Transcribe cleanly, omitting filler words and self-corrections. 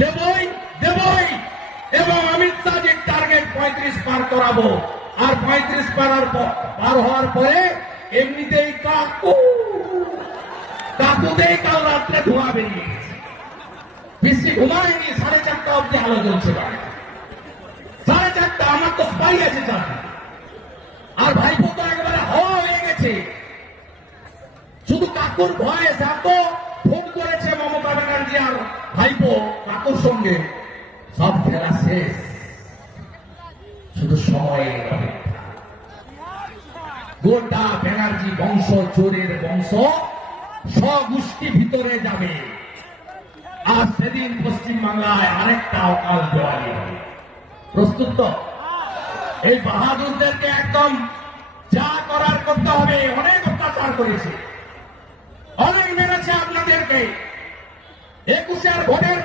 দেবই দেবই এবং অমিত শাহজির টার্গেট 35 পার করাবো। আর 35 পার হওয়ার পরে এমনিতেই কাকুতেই কাল রাত্রে ধোঁয়া বেরিয়ে গেছে। বৃষ্টি ঘুমায়নি, 4:30 অব্দি আলো জ্বলছে। 4:30 আমার তো স্পাই আছে চাকরি। আর ভাইপো তো একেবারে হওয়া হয়ে গেছে। শুধু কাকুর ভয়ে এত ফোন করেছে মমতা ব্যানার্জি আর ভাইপো কাকুর সঙ্গে, সব খেলা শেষ, শুধু সময়ের অপেক্ষা। গোটা ব্যানার্জি বংশ চোরের বংশ স্বগোষ্ঠী ভিতরে যাবে। আর সেদিন পশ্চিমবাংলায় আরেকটা অকাল জোয়ারি হবে। প্রস্তুত তো? এই বাহাদুরদেরকে একদম যা করার করতে হবে। অনেক অত্যাচার করেছে, অনেক মেরেছে আপনাদেরকে। 21 ভোটের